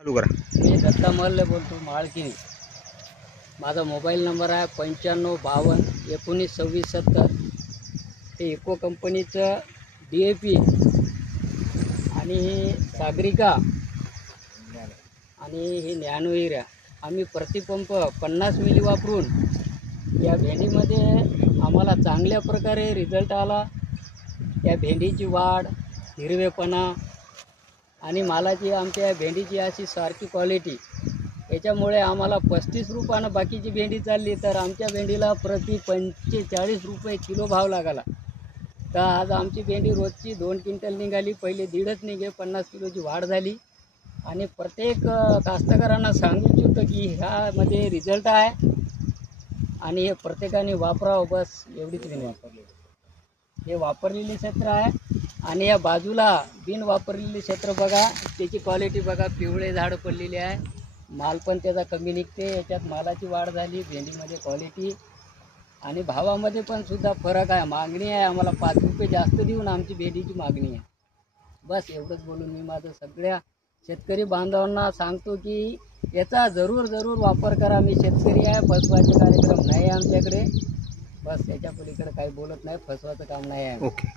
चालू करा. मी दत्ता महल्ले बोलतो, माळकिनी. माझा मोबाईल नंबर आहे 9552192670. हे इको कंपनीचं DAP आणि सागरिका आणि ही नॅनो युरिया आम्ही प्रतिपंप 50 मिली वापरून या भेंडीमध्ये आम्हाला चांगल्या प्रकारे रिझल्ट आला. या भेंडीची वाढ, हिरवेपणा आणि मालाची आमच्या या भेंडीची अशी सारखी क्वालिटी, याच्यामुळे आम्हाला 35 रुपयानं बाकीची भेंडी चालली, तर आमच्या भेंडीला प्रति 45 रुपये किलो भाव लागला. तर आज आमची भेंडी रोजची 2 क्विंटल निघाली. पहिले 1.5 निघे, 50 किलोची वाढ झाली. आणि प्रत्येक कास्तकारांना सांगू इच्छितो की ह्यामध्ये रिझल्ट आहे आणि हे प्रत्येकाने वापरावं. बस एवढीच विनंती. हे वापरलेले क्षेत्र आहे आणि या बाजूला बिन वापरलेले क्षेत्र बघा, त्याची क्वालिटी बघा. पिवळे झाड पडलेले आहे, माल पण त्याचा कमी निघते. याच्यात मालाची वाढ झाली, भेंडीमध्ये क्वालिटी आणि भावामध्ये पण सुद्धा फरक आहे. मागणी आहे आम्हाला 5 रुपये जास्त देऊन आमची भेंडीची मागणी आहे. बस एवढंच बोलून मी माझं सगळ्या शेतकरी बांधवांना सांगतो की याचा जरूर वापर करा. मी शेतकरी आहे, फसवायचे कार्यक्रम नाही आमच्याकडे. बस याच्या पलीकडे काही बोलत नाही, फसवायचं काम नाही आहे. ओके.